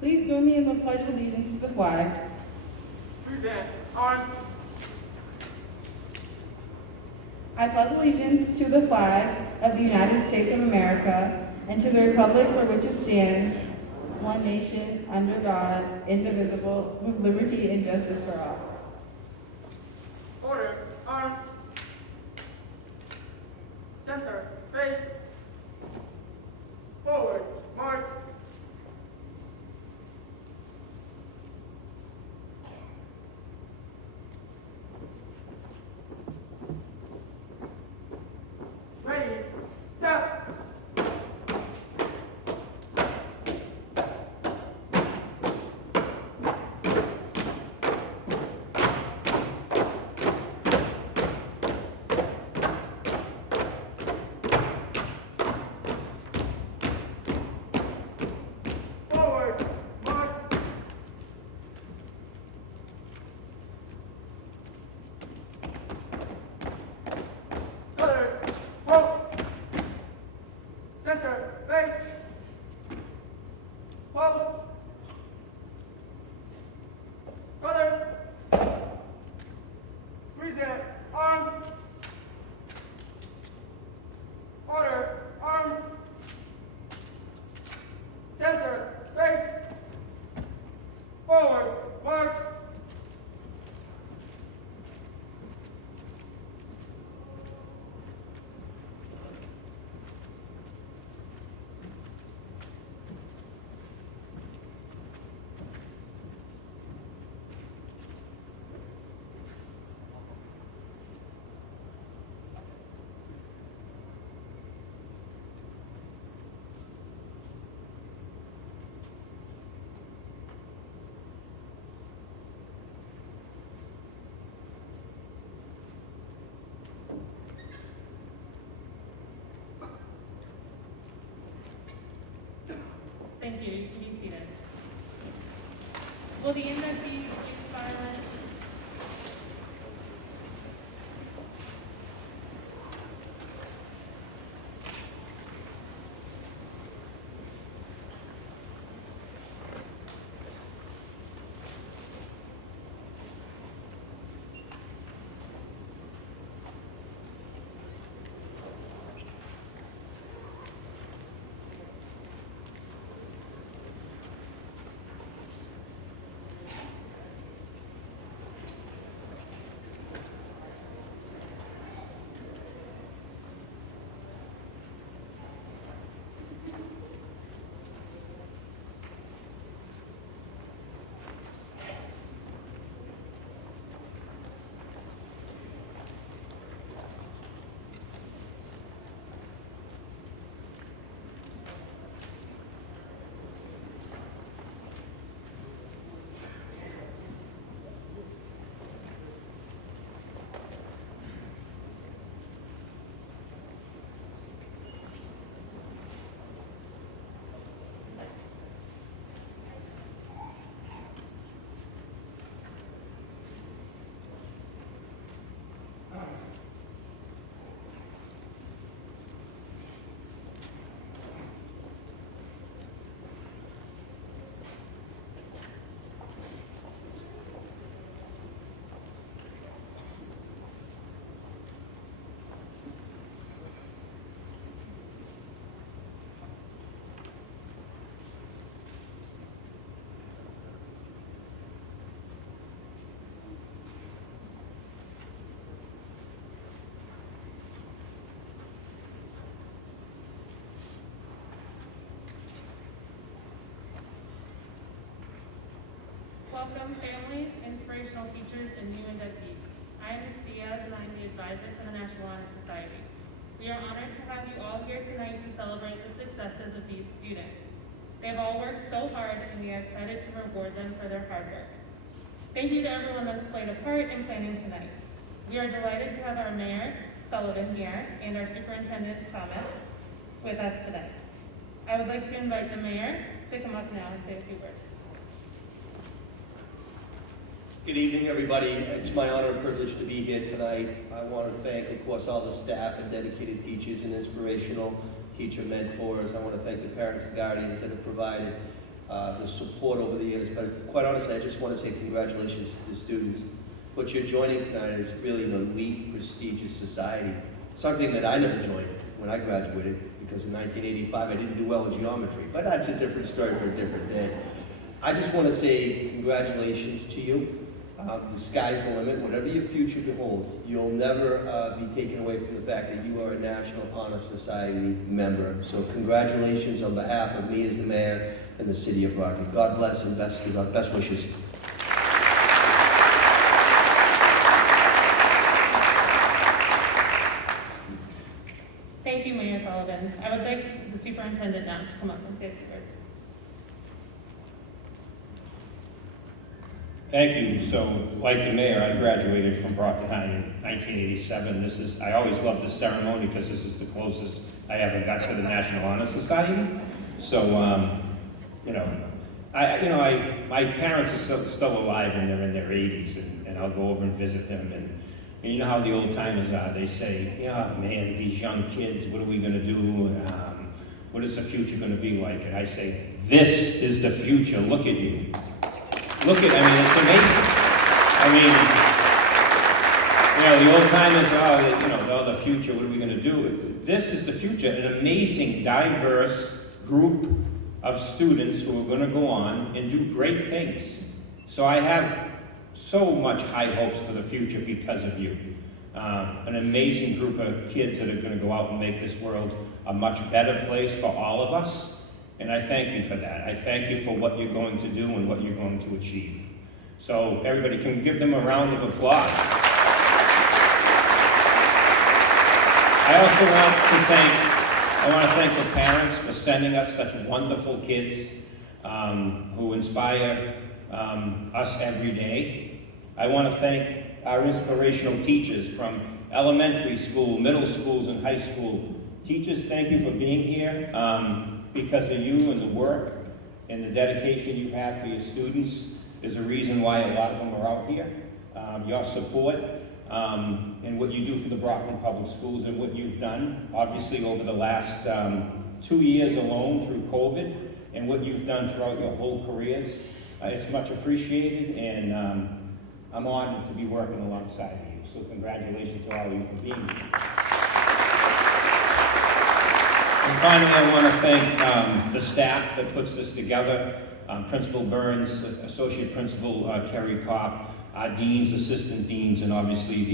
Please join me in the Pledge of Allegiance to the flag. Present. On. I pledge allegiance to the flag of the United States of America and to the republic for which it stands, one nation, under God, indivisible, with liberty and justice for all. Order. On. Center. Face. Forward. March. Ready. Step. Forward. March. Colors. Halt. Center. Face. Hold. Colors. Present. Arms. Order. Arms. Center. Face. Forward. March. Thank you. You can be seated. Will the inductees please silent? Welcome families, inspirational teachers, and new inductees. I am Ms. Diaz and I am the advisor for the National Honor Society. We are honored to have you all here tonight to celebrate the successes of these students. They have all worked so hard and we are excited to reward them for their hard work. Thank you to everyone that's played a part in planning tonight. We are delighted to have our Mayor, Sullivan, here and our Superintendent, Thomas, with us today. I would like to invite the Mayor to come up now and say a few words. Good evening, everybody. It's my honor and privilege to be here tonight. I want to thank, of course, all the staff and dedicated teachers and inspirational teacher mentors. I want to thank the parents and guardians that have provided the support over the years. But quite honestly, I just want to say congratulations to the students. What you're joining tonight is really an elite, prestigious society, something that I never joined when I graduated, because in 1985 I didn't do well in geometry, but that's a different story for a different day. I just want to say congratulations to you. The sky's the limit. Whatever your future beholds, you'll never be taken away from the fact that you are a National Honor Society member. So congratulations on behalf of me as the mayor and the city of Brockton. God bless and best wishes. Thank you, Mayor Sullivan. I would like the superintendent now to come up and say a few words. Thank you. So, like the mayor, I graduated from Brockton High in 1987. I always loved this ceremony because this is the closest I ever got to the National Honor Society. So, my parents are still alive and they're in their 80s, and I'll go over and visit them. And you know how the old timers are. They say, yeah, man, these young kids, what are we going to do? What is the future going to be like? And I say, this is the future. Look at you. Look at, it's amazing. The old timers, the future, what are we going to do? This is the future, an amazing, diverse group of students who are going to go on and do great things. So I have so much high hopes for the future because of you. An amazing group of kids that are going to go out and make this world a much better place for all of us. And I thank you for that. I thank you for what you're going to do and what you're going to achieve. So everybody can give them a round of applause. I also want to thank the parents for sending us such wonderful kids who inspire us every day. I want to thank our inspirational teachers from elementary school, middle schools, and high school. Teachers, thank you for being here. Because of you and the work and the dedication you have for your students is a reason why a lot of them are out here. Your support and what you do for the Brockton Public Schools and what you've done, obviously over the last 2 years alone through COVID, and what you've done throughout your whole careers. It's much appreciated, and I'm honored to be working alongside you. So congratulations to all of you for being here. And finally, I want to thank the staff that puts this together, Principal Burns, Associate Principal Kerry Kopp, our deans, assistant deans, and obviously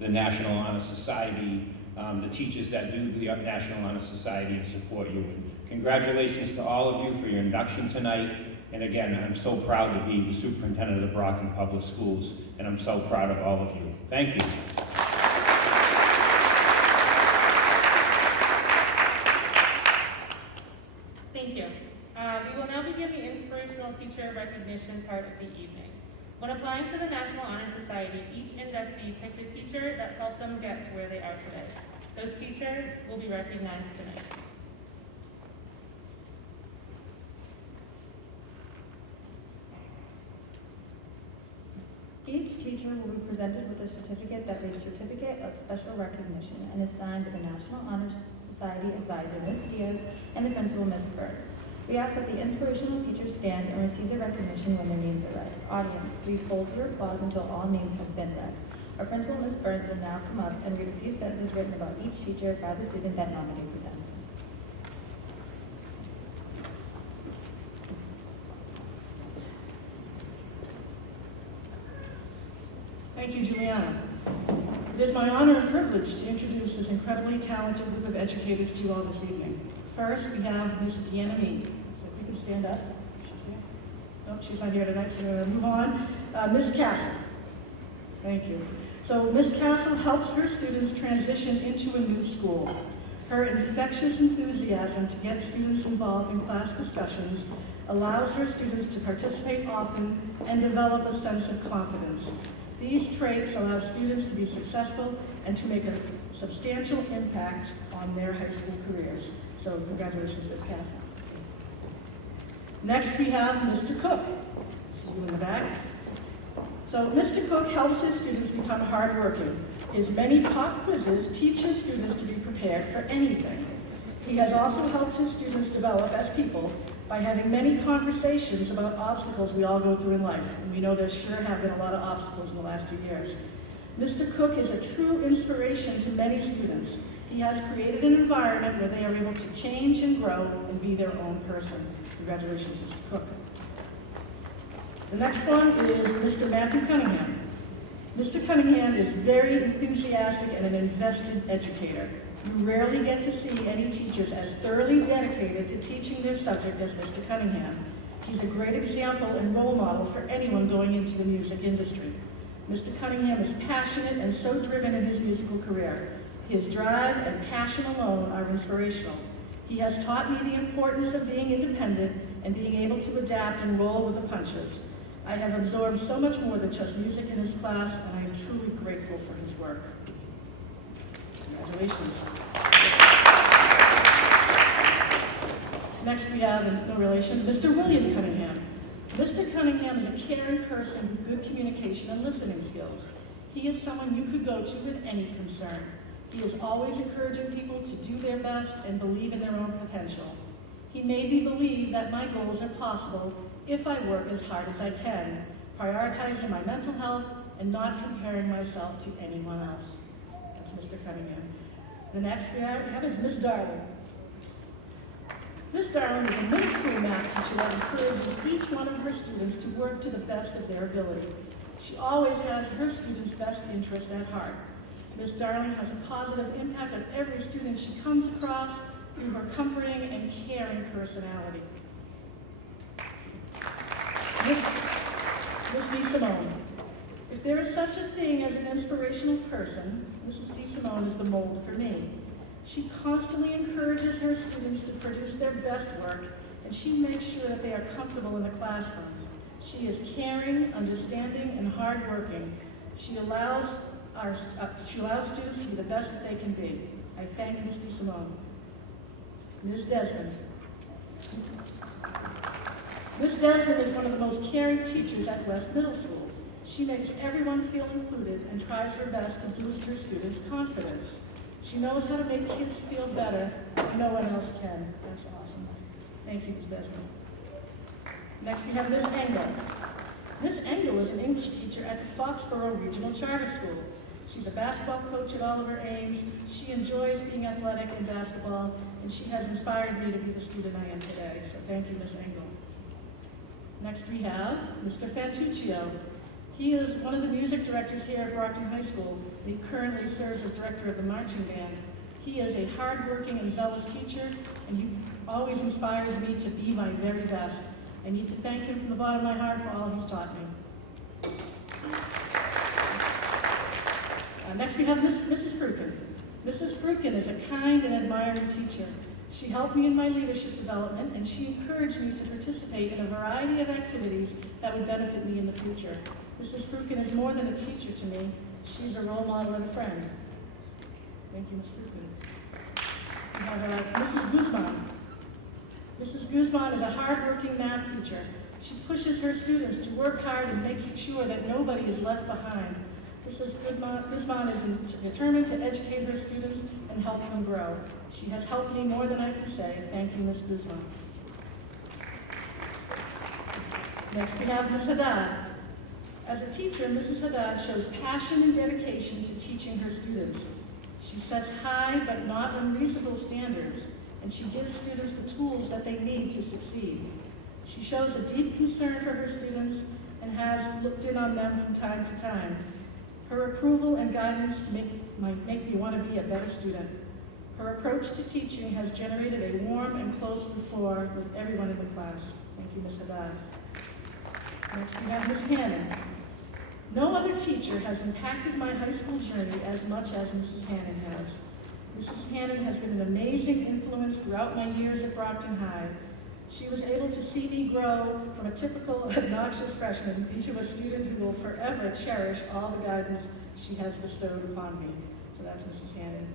the National Honor Society, the teachers that do the National Honor Society and support you. And congratulations to all of you for your induction tonight. And again, I'm so proud to be the superintendent of the Brockton Public Schools, and I'm so proud of all of you. Thank you. Thank you. We will now begin the inspirational teacher recognition part of the evening. When applying to the National Honor Society, each inductee picked a teacher that helped them get to where they are today. Those teachers will be recognized tonight. Each teacher will be presented with a certificate that reads Certificate of Special Recognition and is signed by the National Honor Society advisor, Ms. Diaz, and the principal, Ms. Burns. We ask that the inspirational teachers stand and receive their recognition when their names are read. Audience, please hold your applause until all names have been read. Our principal, Ms. Burns, will now come up and read a few sentences written about each teacher by the student that nominated them. Thank you, Juliana. It is my honor and privilege to introduce this incredibly talented group of educators to you all this evening. First, we have Ms. Deanna Mead. So if you can stand up. She's here. No, she's not here tonight, so we're going to move on. Ms. Castle. Thank you. So Ms. Castle helps her students transition into a new school. Her infectious enthusiasm to get students involved in class discussions allows her students to participate often and develop a sense of confidence. These traits allow students to be successful and to make a substantial impact on their high school careers. So congratulations, Ms. Castle. Next we have Mr. Cook. See you in the back. So Mr. Cook helps his students become hardworking. His many pop quizzes teach his students to be prepared for anything. He has also helped his students develop as people by having many conversations about obstacles we all go through in life. And we know there sure have been a lot of obstacles in the last 2 years. Mr. Cook is a true inspiration to many students. He has created an environment where they are able to change and grow and be their own person. Congratulations, Mr. Cook. The next one is Mr. Matthew Cunningham. Mr. Cunningham is very enthusiastic and an invested educator. You rarely get to see any teachers as thoroughly dedicated to teaching their subject as Mr. Cunningham. He's a great example and role model for anyone going into the music industry. Mr. Cunningham is passionate and so driven in his musical career. His drive and passion alone are inspirational. He has taught me the importance of being independent and being able to adapt and roll with the punches. I have absorbed so much more than just music in his class, and I am truly grateful for his work. Congratulations. Next we have, in no relation, Mr. William Cunningham. Mr. Cunningham is a caring person with good communication and listening skills. He is someone you could go to with any concern. He is always encouraging people to do their best and believe in their own potential. He made me believe that my goals are possible if I work as hard as I can, prioritizing my mental health and not comparing myself to anyone else. That's Mr. Cunningham. The next we have is Miss Darling. Miss Darling is a middle school math teacher that encourages each one of her students to work to the best of their ability. She always has her students' best interest at heart. Miss Darling has a positive impact on every student she comes across through her comforting and caring personality. Miss DeSimone. If there is such a thing as an inspirational person, Mrs. DeSimone is the mold for me. She constantly encourages her students to produce their best work, and she makes sure that they are comfortable in the classroom. She is caring, understanding, and hardworking. She allows students to be the best that they can be. I thank Ms. DeSimone. Ms. Desmond. Ms. Desmond is one of the most caring teachers at West Middle School. She makes everyone feel included and tries her best to boost her students' confidence. She knows how to make kids feel better like no one else can. That's awesome. Thank you, Ms. Desmond. Next we have Ms. Engel. Ms. Engel is an English teacher at the Foxborough Regional Charter School. She's a basketball coach at Oliver Ames. She enjoys being athletic in basketball, and she has inspired me to be the student I am today. So thank you, Ms. Engel. Next we have Mr. Fantuccio. He is one of the music directors here at Brockton High School, and he currently serves as director of the marching band. He is a hardworking and zealous teacher, and he always inspires me to be my very best. I need to thank him from the bottom of my heart for all he's taught me. Next we have Mrs. Frukin. Mrs. Frukin is a kind and admiring teacher. She helped me in my leadership development, and she encouraged me to participate in a variety of activities that would benefit me in the future. Mrs. Frukin is more than a teacher to me. She's a role model and a friend. Thank you, Ms. Frukin. We have Mrs. Guzman. Mrs. Guzman is a hardworking math teacher. She pushes her students to work hard and makes sure that nobody is left behind. Mrs. Guzman is determined to educate her students and help them grow. She has helped me more than I can say. Thank you, Ms. Guzman. Next we have Ms. Haddad. As a teacher, Mrs. Haddad shows passion and dedication to teaching her students. She sets high but not unreasonable standards, and she gives students the tools that they need to succeed. She shows a deep concern for her students and has looked in on them from time to time. Her approval and guidance might make me want to be a better student. Her approach to teaching has generated a warm and close rapport with everyone in the class. Thank you, Ms. Haddad. Next we have Ms. Hannon. No other teacher has impacted my high school journey as much as Mrs. Hannon has. Mrs. Hannon has been an amazing influence throughout my years at Brockton High. She was able to see me grow from a typical obnoxious freshman into a student who will forever cherish all the guidance she has bestowed upon me. So that's Mrs. Hannon.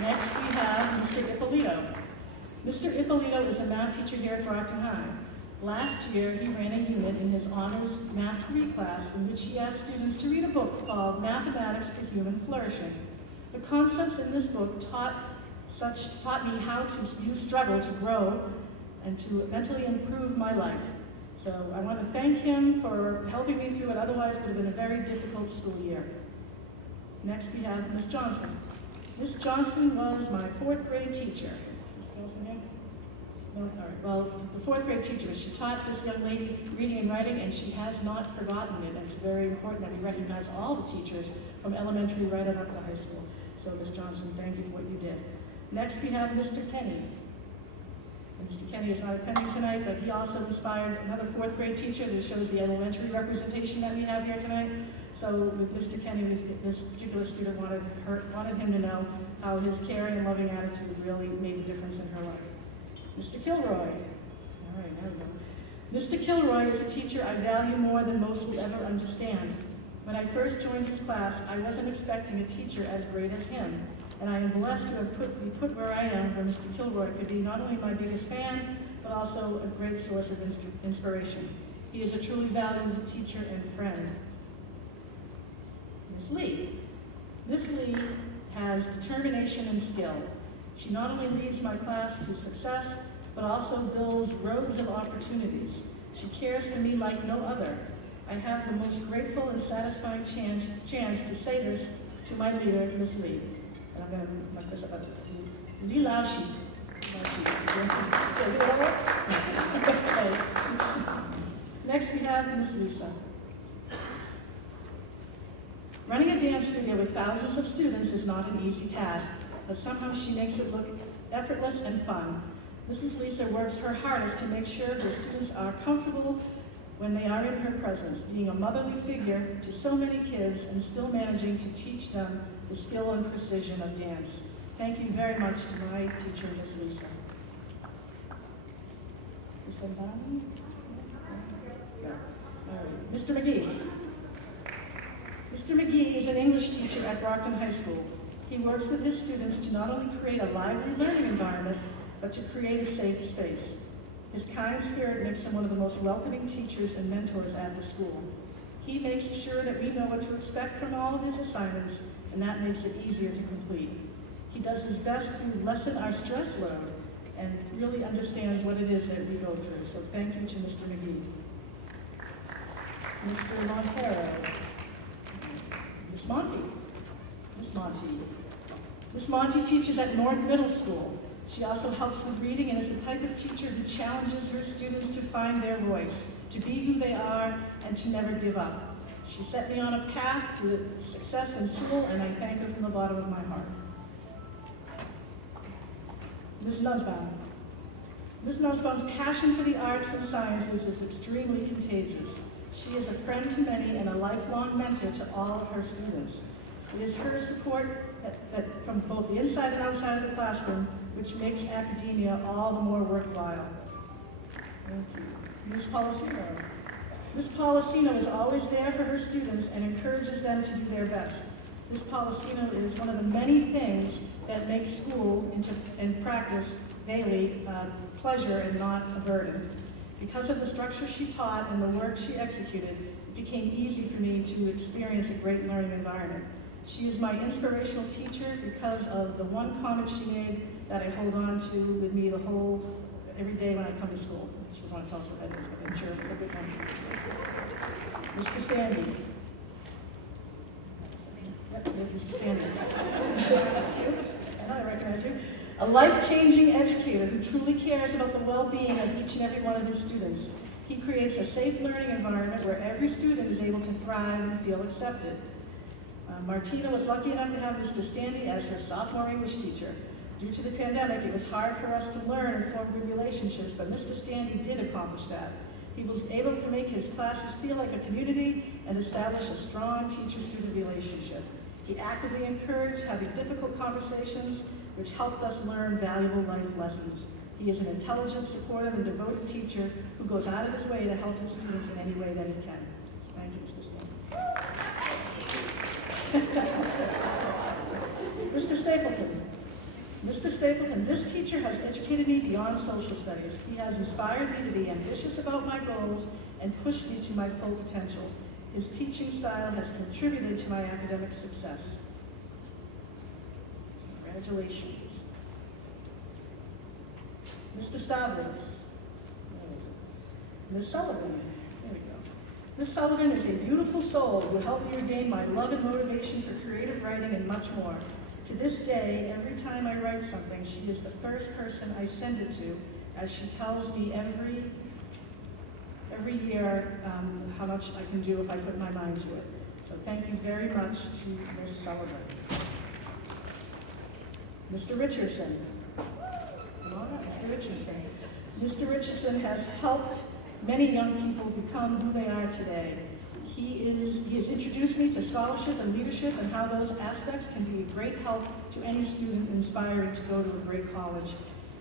Next we have Mr. Ippolito. Mr. Ippolito is a math teacher here at Brockton High. Last year, he ran a unit in his Honors Math 3 class in which he asked students to read a book called Mathematics for Human Flourishing. The concepts in this book taught Such taught me how to use struggle to grow and to mentally improve my life. So I want to thank him for helping me through what otherwise would have been a very difficult school year. Next we have Miss Johnson. Miss Johnson was my 4th grade teacher. No, all right. Well, the 4th grade teacher, she taught this young lady reading and writing, and she has not forgotten it. And it's very important that we recognize all the teachers from elementary right on up to high school. So Miss Johnson, thank you for what you did. Next we have Mr. Kenny. Mr. Kenny is not attending tonight, but he also inspired another 4th grade teacher. This shows the elementary representation that we have here tonight. So with Mr. Kenny, this particular student wanted him to know how his caring and loving attitude really made a difference in her life. Mr. Kilroy. All right, there we go. Mr. Kilroy is a teacher I value more than most will ever understand. When I first joined his class, I wasn't expecting a teacher as great as him. And I am blessed to have be put where I am, where Mr. Kilroy could be not only my biggest fan, but also a great source of inspiration. He is a truly valued teacher and friend. Miss Lee. Miss Lee has determination and skill. She not only leads my class to success, but also builds roads of opportunities. She cares for me like no other. I have the most grateful and satisfying chance to say this to my leader, Miss Lee. And I'm going to look this up. Lee Laoshi. Next we have Miss Lisa. Running a dance studio with thousands of students is not an easy task, but somehow she makes it look effortless and fun. Mrs. Lisa works her hardest to make sure the students are comfortable when they are in her presence, being a motherly figure to so many kids and still managing to teach them the skill and precision of dance. Thank you very much to my teacher, Miss Lisa. Mr. McGee. Mr. McGee is an English teacher at Brockton High School. He works with his students to not only create a lively learning environment, but to create a safe space. His kind spirit makes him one of the most welcoming teachers and mentors at the school. He makes sure that we know what to expect from all of his assignments, and that makes it easier to complete. He does his best to lessen our stress load and really understands what it is that we go through. So thank you to Mr. McGee. Mr. Montero. Miss Monty. Miss Monty. Miss Monty teaches at North Middle School. She also helps with reading and is the type of teacher who challenges her students to find their voice, to be who they are, and to never give up. She set me on a path to success in school, and I thank her from the bottom of my heart. Ms. Nussbaum. Ms. Nussbaum's passion for the arts and sciences is extremely contagious. She is a friend to many and a lifelong mentor to all of her students. It is her support from both the inside and outside of the classroom which makes academia all the more worthwhile. Thank you. Ms. Policino. Ms. Policino is always there for her students and encourages them to do their best. Ms. Policino is one of the many things that makes school and practice daily pleasure and not a burden. Because of the structure she taught and the work she executed, it became easy for me to experience a great learning environment. She is my inspirational teacher because of the one comment she made that I hold on to with me every day when I come to school. She doesn't want to tell us what that is, but I'm sure it's a good one. Mr. Stanley. Yep, Mr. Stanley. I know I recognize you. A life-changing educator who truly cares about the well-being of each and every one of his students. He creates a safe learning environment where every student is able to thrive and feel accepted. Martina was lucky enough to have Mr. Stanley as her sophomore English teacher. Due to the pandemic, it was hard for us to learn and form good relationships, but Mr. Stanley did accomplish that. He was able to make his classes feel like a community and establish a strong teacher-student relationship. He actively encouraged having difficult conversations, which helped us learn valuable life lessons. He is an intelligent, supportive, and devoted teacher who goes out of his way to help his students in any way that he can. So thank you, Mr. Stanley. Mr. Stapleton. Mr. Stapleton, this teacher has educated me beyond social studies. He has inspired me to be ambitious about my goals and pushed me to my full potential. His teaching style has contributed to my academic success. Congratulations. Mr. Stavros. Ms. Sullivan. There we go. Ms. Sullivan is a beautiful soul who helped me regain my love and motivation for creative writing and much more. To this day, every time I write something, she is the first person I send it to, as she tells me every year how much I can do if I put my mind to it. So thank you very much to Ms. Sullivan. Mr. Richardson. Come on up, Mr. Richardson. Mr. Richardson has helped many young people become who they are today. He has introduced me to scholarship and leadership and how those aspects can be a great help to any student inspiring to go to a great college.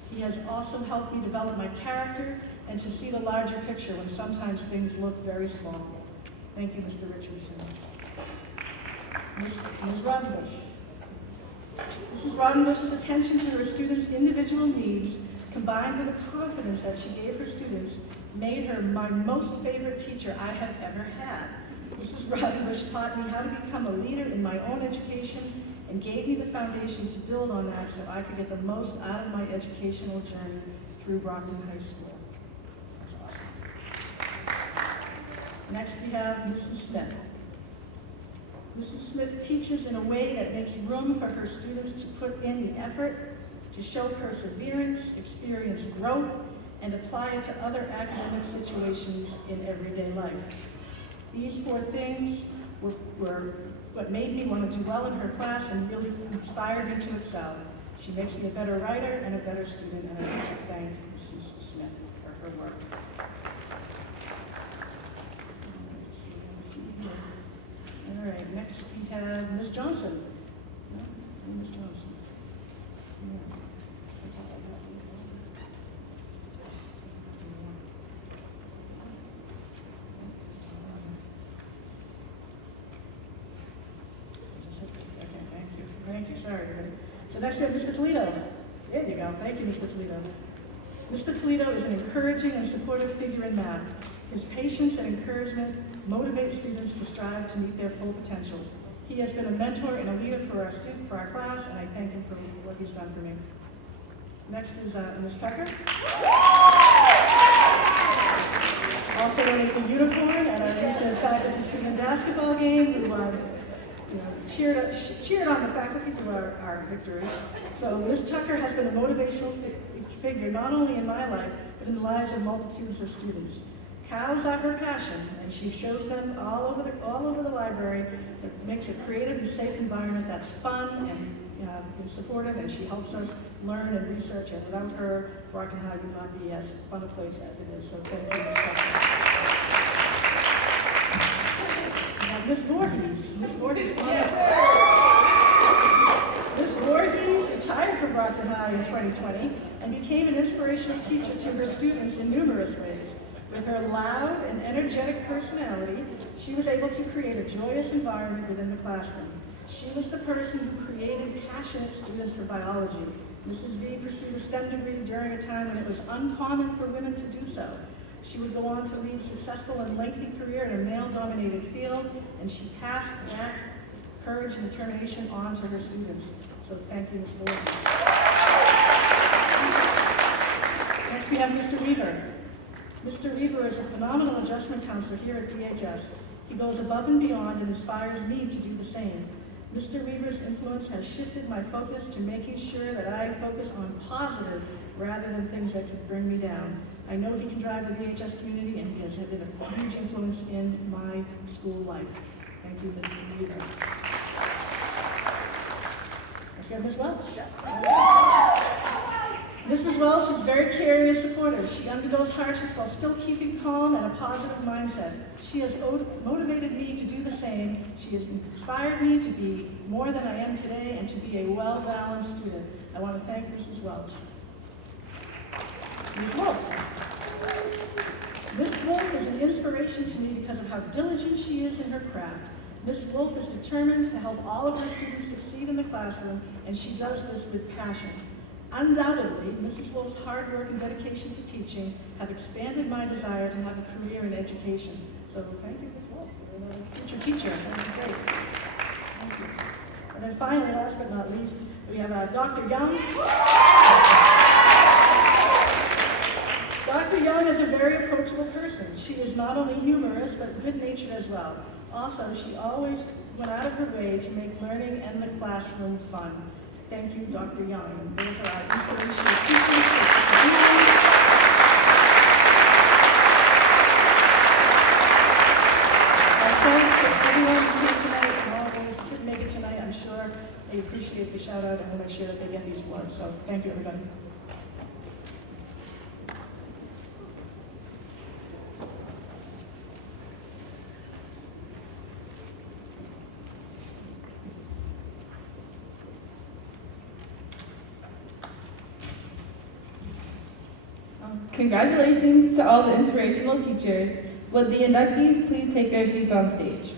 He has also helped me develop my character and to see the larger picture when sometimes things look very small. Thank you, Mr. Richardson. Ms. Rodenbush. Mrs. Rodenbush's attention to her students' individual needs, combined with the confidence that she gave her students, made her my most favorite teacher I have ever had. Mrs. Rodenbush taught me how to become a leader in my own education and gave me the foundation to build on that so I could get the most out of my educational journey through Brockton High School. That's awesome. Next we have Mrs. Smith. Mrs. Smith teaches in a way that makes room for her students to put in the effort, to show perseverance, experience growth, and apply it to other academic situations in everyday life. These 4 things were what made me want to do well in her class and really inspired me to excel. She makes me a better writer and a better student, and I want to thank Mrs. Smith for her work. All right, next we have Ms. Johnson. No? Ms. Johnson. Yeah. That's all I got. Okay, thank you, sorry. So next we have Mr. Toledo. There you go, thank you, Mr. Toledo. Mr. Toledo is an encouraging and supportive figure in math. His patience and encouragement motivate students to strive to meet their full potential. He has been a mentor and a leader for our class, and I thank him for what he's done for me. Next is Ms. Tucker. Also known as the Unicorn at our recent faculty-student basketball game, who cheered on the faculty to our victory. So Ms. Tucker has been a motivational figure not only in my life, but in the lives of multitudes of students. Cows are her passion, and she shows them all over the library. It makes a creative and safe environment that's fun and supportive, and she helps us learn and research, and without her, Brockton High would not be as fun a place as it is, so thank you, Ms. Tucker. We have Ms. Voorhees. Ms. Voorhees, Ms. Voorhees retired from Brockton High in 2020 and became an inspirational teacher to her students in numerous ways. With her loud and energetic personality, she was able to create a joyous environment within the classroom. She was the person who created passionate students for biology. Mrs. V pursued a STEM degree during a time when it was uncommon for women to do so. She would go on to lead a successful and lengthy career in a male-dominated field, and she passed that courage and determination on to her students. So thank you, Ms. Williams. Next we have Mr. Weaver. Mr. Weaver is a phenomenal adjustment counselor here at BHS. He goes above and beyond and inspires me to do the same. Mr. Weaver's influence has shifted my focus to making sure that I focus on positive rather than things that could bring me down. I know he can drive the BHS community, and he has been a huge influence in my school life. Thank you, Mr. Weaver. Let's go, Ms. Welch. Mrs. Welch is very caring and supportive. She undergoes hardships while still keeping calm and a positive mindset. She has motivated me to do the same. She has inspired me to be more than I am today and to be a well-balanced student. I want to thank Mrs. Welch. Ms. Wolf. Ms. Wolf is an inspiration to me because of how diligent she is in her craft. Ms. Wolf is determined to help all of her students succeed in the classroom, and she does this with passion. Undoubtedly, Mrs. Wolf's hard work and dedication to teaching have expanded my desire to have a career in education. So thank you, Ms. Wolf, for a future teacher. That was great. Thank you. And then finally, last but not least, we have Dr. Young. known as a very approachable person. She is not only humorous, but good-natured as well. Also, she always went out of her way to make learning and the classroom fun. Thank you, Dr. Young. Those are our inspirational teachers. Thanks to everyone who came tonight, and all those who couldn't make it tonight. I'm sure they appreciate the shout out and we'll make sure that they get these awards. So thank you, everybody. Congratulations to all the inspirational teachers. Would the inductees please take their seats on stage?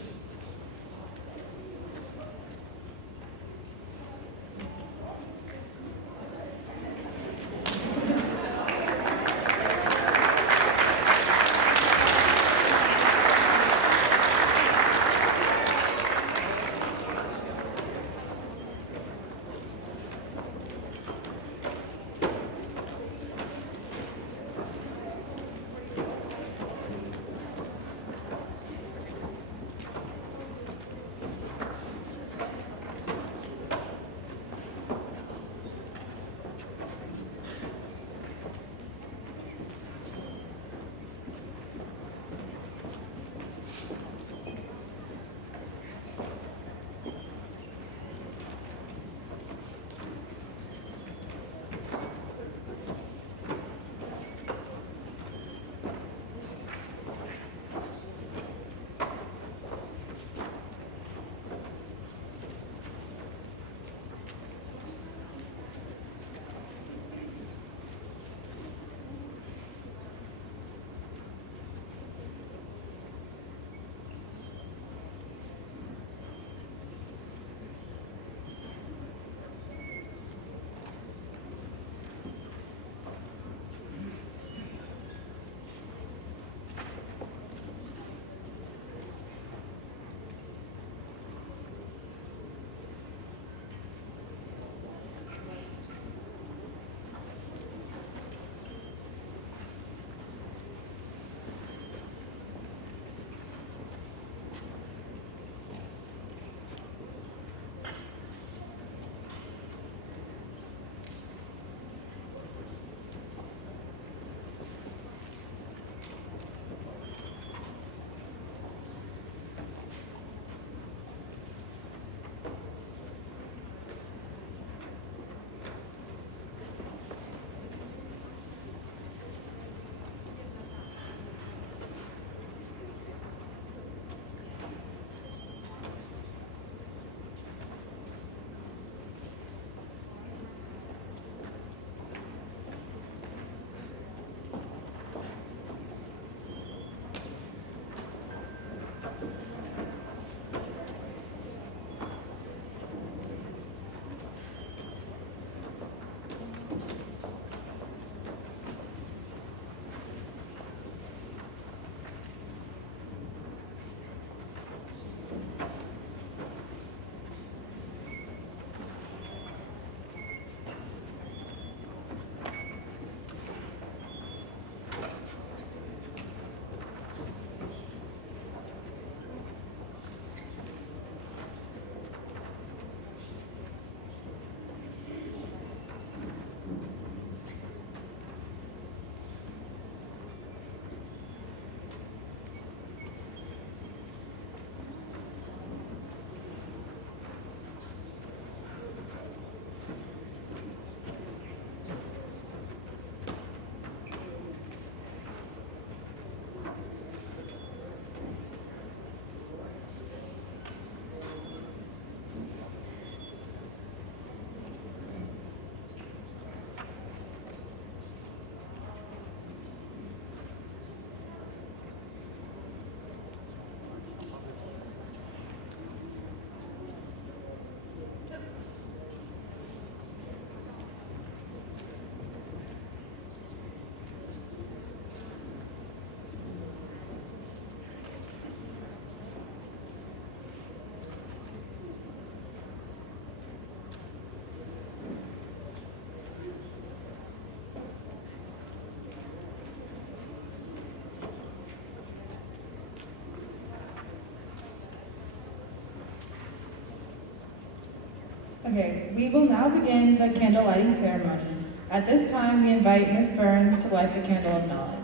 Okay, we will now begin the candle lighting ceremony. At this time, we invite Ms. Burns to light the candle of knowledge.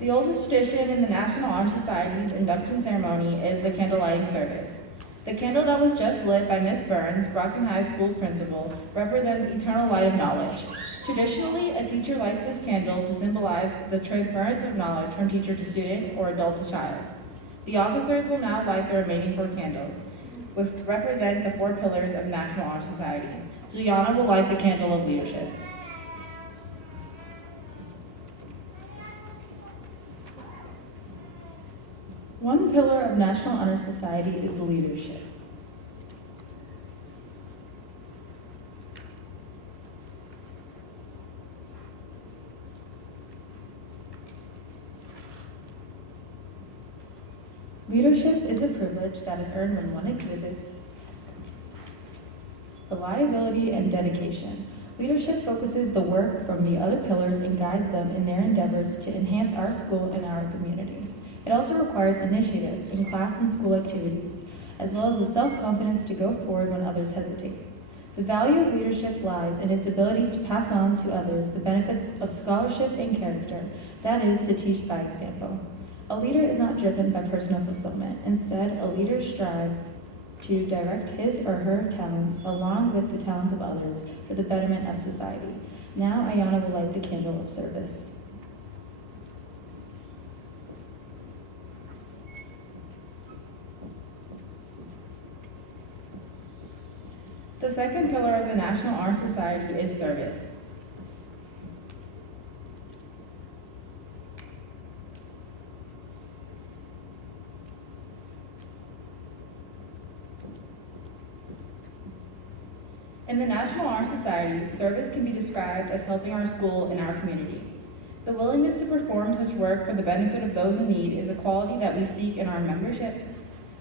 The oldest tradition in the National Honor Society's induction ceremony is the candle lighting service. The candle that was just lit by Ms. Burns, Brockton High School principal, represents eternal light of knowledge. Traditionally, a teacher lights this candle to symbolize the transference of knowledge from teacher to student or adult to child. The officers will now light the remaining 4 candles, which represent the 4 pillars of National Honor Society. Juliana will light the candle of leadership. One pillar of National Honor Society is leadership. Leadership is a privilege that is earned when one exhibits reliability and dedication. Leadership focuses the work from the other pillars and guides them in their endeavors to enhance our school and our community. It also requires initiative in class and school activities, as well as the self-confidence to go forward when others hesitate. The value of leadership lies in its abilities to pass on to others the benefits of scholarship and character, that is, to teach by example. A leader is not driven by personal fulfillment. Instead, a leader strives to direct his or her talents along with the talents of others for the betterment of society. Now, Ayana will light the candle of service. The second pillar of the National Honor Society is service. In the National Honor Society, service can be described as helping our school and our community. The willingness to perform such work for the benefit of those in need is a quality that we seek in our membership.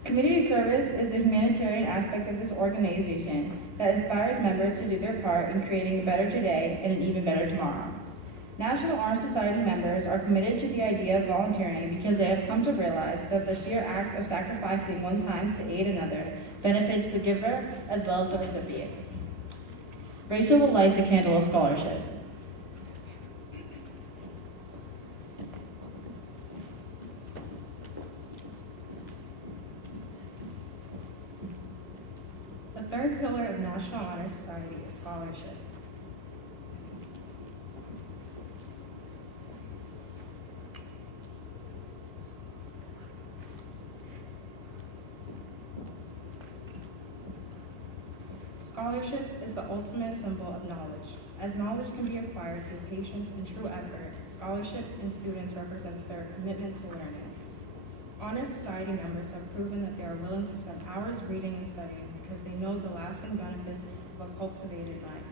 Community service is the humanitarian aspect of this organization that inspires members to do their part in creating a better today and an even better tomorrow. National Honor Society members are committed to the idea of volunteering because they have come to realize that the sheer act of sacrificing one time to aid another benefits the giver as well as the recipient. Rachel will light the candle of scholarship. The third pillar of National Honor Society is scholarship. Scholarship is the ultimate symbol of knowledge. As knowledge can be acquired through patience and true effort, scholarship in students represents their commitment to learning. Honor Society members have proven that they are willing to spend hours reading and studying because they know the lasting benefits of a cultivated mind.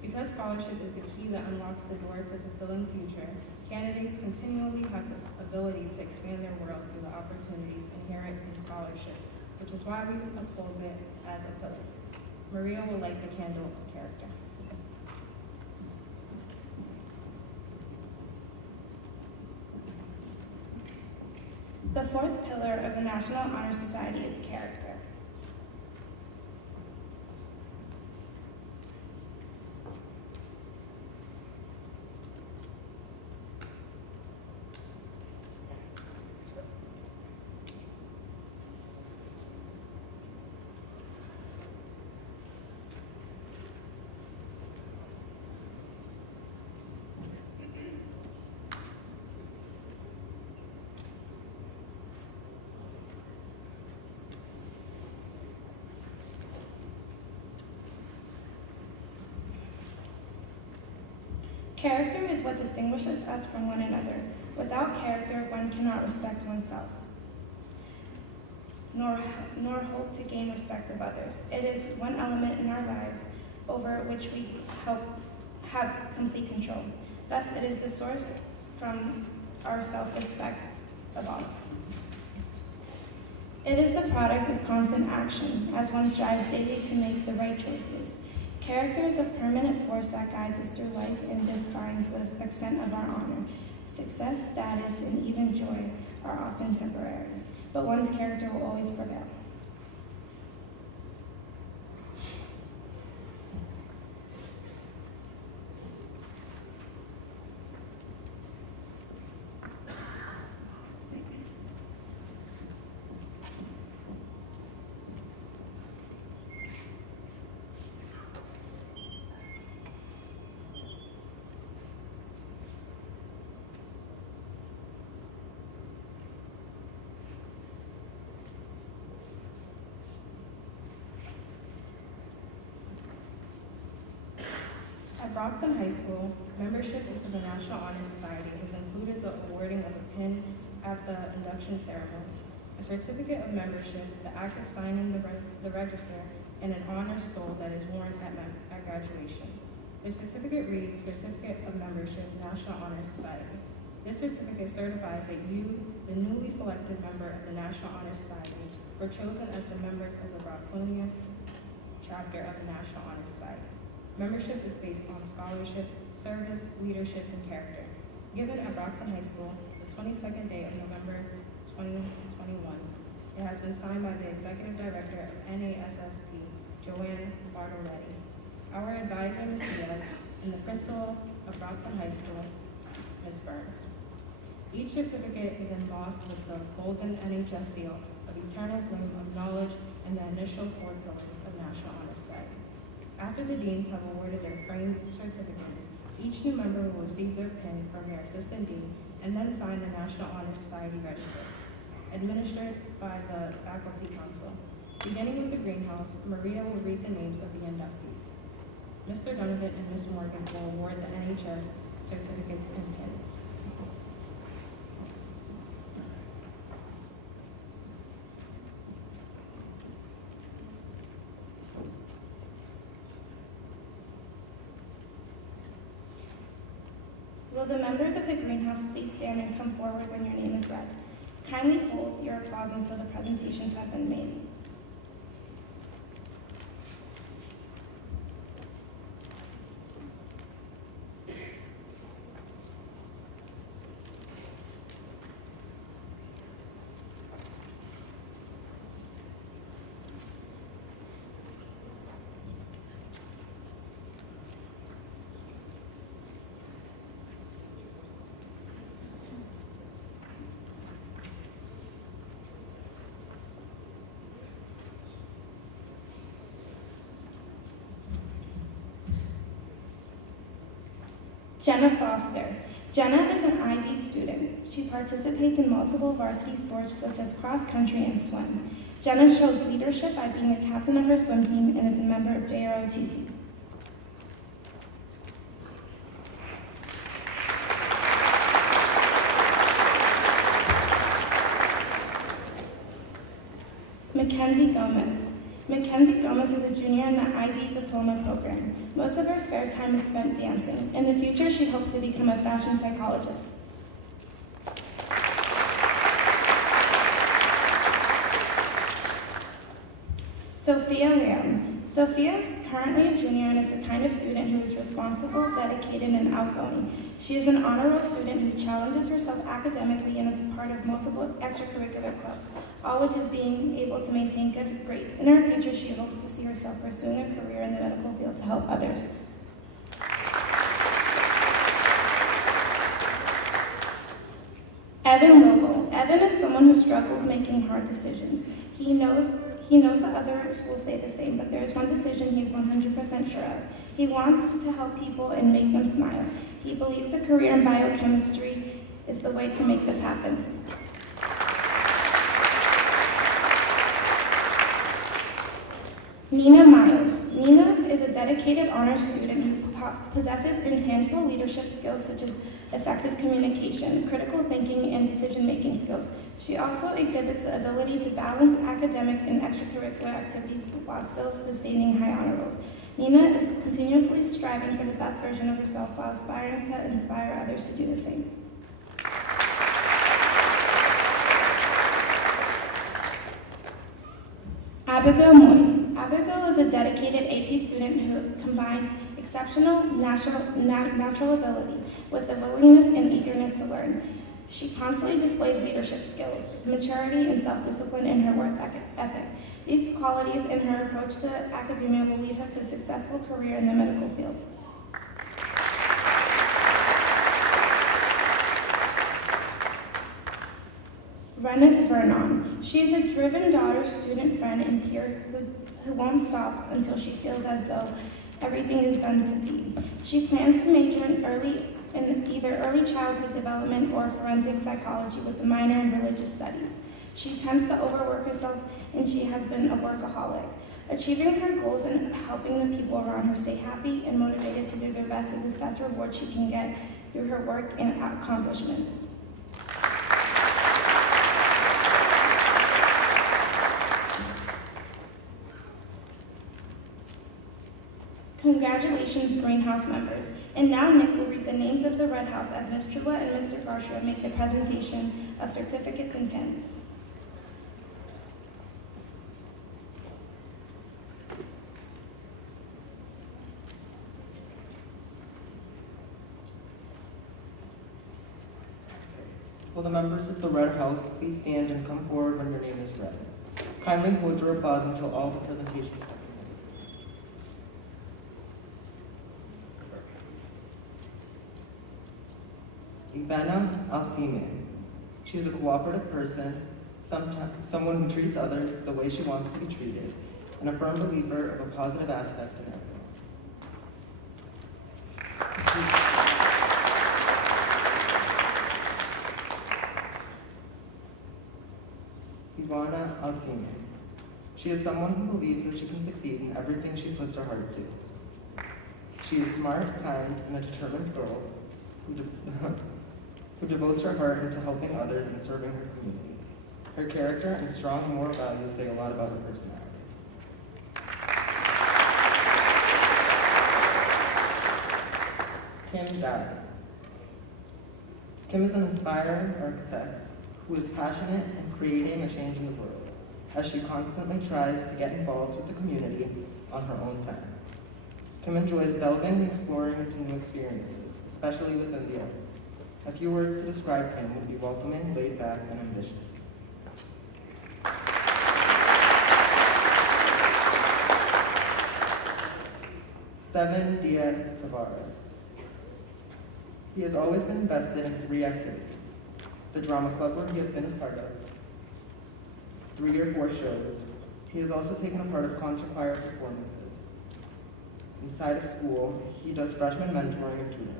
Because scholarship is the key that unlocks the door to a fulfilling future, candidates continually have the ability to expand their world through the opportunities inherent in scholarship, which is why we uphold it as a pillar. Maria will light the candle of character. The fourth pillar of the National Honor Society is character. Character is what distinguishes us from one another. Without character, one cannot respect oneself, nor hope to gain respect of others. It is one element in our lives over which we have complete control. Thus, it is the source from our self-respect of all. It is the product of constant action, as one strives daily to make the right choices. Character is a permanent force that guides us through life and defines the extent of our honor. Success, status, and even joy are often temporary, but one's character will always prevail. At Brockton High School, membership into the National Honor Society has included the awarding of a pin at the induction ceremony, a certificate of membership, the act of signing the register, and an honor stole that is worn at graduation. The certificate reads, Certificate of Membership, National Honor Society. This certificate certifies that you, the newly selected member of the National Honor Society, were chosen as the members of the Brocktonian chapter of the National Honor Society. Membership is based on scholarship, service, leadership, and character. Given at Brockton High School, the 22nd day of November 2021, it has been signed by the Executive Director of NASSP, Joanne Bartoletti, our advisor, Ms. Diaz, and the Principal of Brockton High School, Ms. Burns. Each certificate is embossed with the golden NHS seal of eternal flame of knowledge and the initial 4 pillars of National Honor Society. After the deans have awarded their framed certificates, each new member will receive their pin from their assistant dean and then sign the National Honor Society register, administered by the Faculty Council. Beginning with the greenhouse, Maria will read the names of the inductees. Mr. Donovan and Ms. Morgan will award the NHS certificates and pins. Will the members of the greenhouse please stand and come forward when your name is read? Kindly hold your applause until the presentations have been made. Jenna Foster. Jenna is an IB student. She participates in multiple varsity sports such as cross country and swim. Jenna shows leadership by being the captain of her swim team and is a member of JROTC. Mackenzie Gomez. Mackenzie Gomez is a junior in the IB diploma program. Most of her spare time is spent dancing. In the future, she hopes to become a fashion psychologist. Sophia Lamb. Sophia is currently a junior and is the kind of student who is responsible, dedicated, and outgoing. She is an honor roll student who challenges herself academically and is part of multiple extracurricular clubs, all which is being able to maintain good grades. In her future, she hopes to see herself pursuing a career in the medical field to help others. Evan Noble. Evan is someone who struggles making hard decisions. He knows that others will say the same, but there is one decision he is 100% sure of. He wants to help people and make them smile. He believes a career in biochemistry is the way to make this happen. Nina Miles. Nina is a dedicated honor student who possesses intangible leadership skills such as effective communication, critical thinking, and decision-making skills. She also exhibits the ability to balance academics and extracurricular activities while still sustaining high honor rolls. Nina is continuously striving for the best version of herself while aspiring to inspire others to do the same. Abigail Moyes. Abigail is a dedicated AP student who combines exceptional natural ability with the willingness and eagerness to learn. She constantly displays leadership skills, maturity, and self-discipline in her work ethic. These qualities in her approach to academia will lead her to a successful career in the medical field. Rennis Vernon. She is a driven daughter, student, friend, and peer who won't stop until she feels as though everything is done to T. She plans to major in either early childhood development or forensic psychology with a minor in religious studies. She tends to overwork herself, and she has been a workaholic. Achieving her goals and helping the people around her stay happy and motivated to do their best is the best reward she can get through her work and accomplishments. Congratulations, Greenhouse members. And now Nick will read the names of the Red House as Ms. Chula and Mr. Garcia make the presentation of certificates and pins. Will the members of the Red House please stand and come forward when your name is read? Kindly hold your applause until all the presentations are complete. Ivana Alcime. She's a cooperative person, someone who treats others the way she wants to be treated, and a firm believer of a positive aspect in everyone. Ivana Alcime. She is someone who believes that she can succeed in everything she puts her heart to. She is smart, kind, and a determined girl who devotes her heart into helping others and serving her community. Her character and strong moral values say a lot about her personality. Kim Dye. Kim is an inspiring architect who is passionate in creating a change in the world, as she constantly tries to get involved with the community on her own time. Kim enjoys delving and exploring into new experiences, especially within the arts. A few words to describe Kim would be welcoming, laid back, and ambitious. Steven Diaz Tavares. He has always been invested in 3 activities: the drama club where he has been a part of, 3 or 4 shows. He has also taken a part of concert choir performances. Inside of school, he does freshman mentoring and tutoring.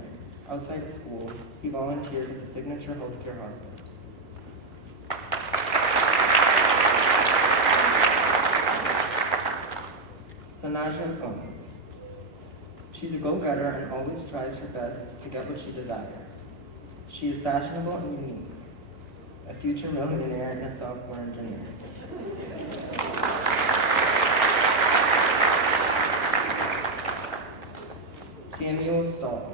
Outside of school, he volunteers at the Signature Healthcare Hospital. Sanaja Gomez. She's a go-getter and always tries her best to get what she desires. She is fashionable and unique, a future millionaire and a software engineer. Samuel Stahl.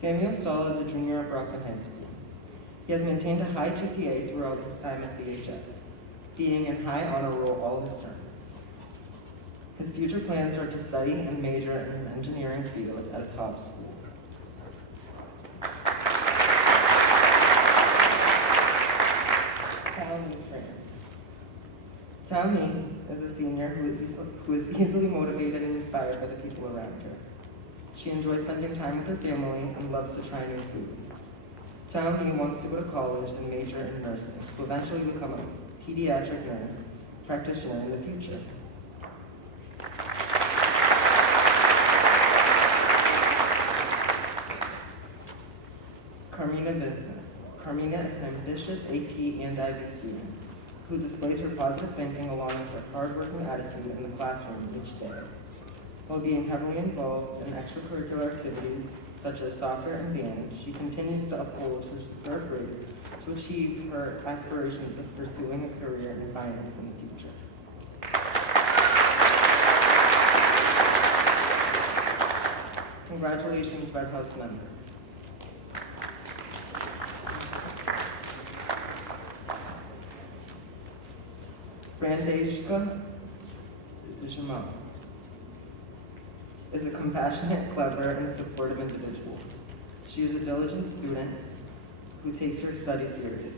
Samuel Stahl is a junior at Brockton High School. He has maintained a high GPA throughout his time at BHS, being in high honor roll all his terms. His future plans are to study and major in an engineering field at a top school. Tao Tran. Tao Mi is a senior who is easily motivated and inspired by the people around her. She enjoys spending time with her family and loves to try new food. Tao Mi wants to go to college and major in nursing to eventually become a pediatric nurse practitioner in the future. Carmina Vincent. Carmina is an ambitious AP and IB student who displays her positive thinking along with her hard-working attitude in the classroom each day. While being heavily involved in extracurricular activities such as soccer and band, she continues to uphold her grades to achieve her aspirations of pursuing a career in finance in the future. Congratulations, Red House members. Brandeshka Shimon is a compassionate, clever, and supportive individual. She is a diligent student who takes her studies seriously.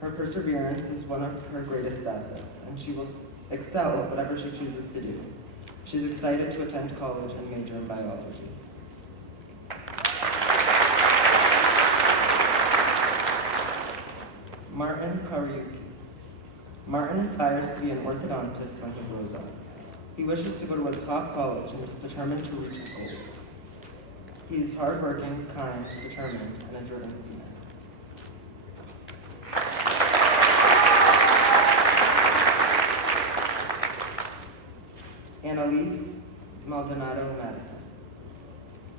Her perseverance is one of her greatest assets, and she will excel at whatever she chooses to do. She's excited to attend college and major in biology. Martin Karyuki. Martin aspires to be an orthodontist when he grows up. He wishes to go to a top college and is determined to reach his goals. He is hardworking, kind, determined, and a driven student. Annalise Maldonado Madison.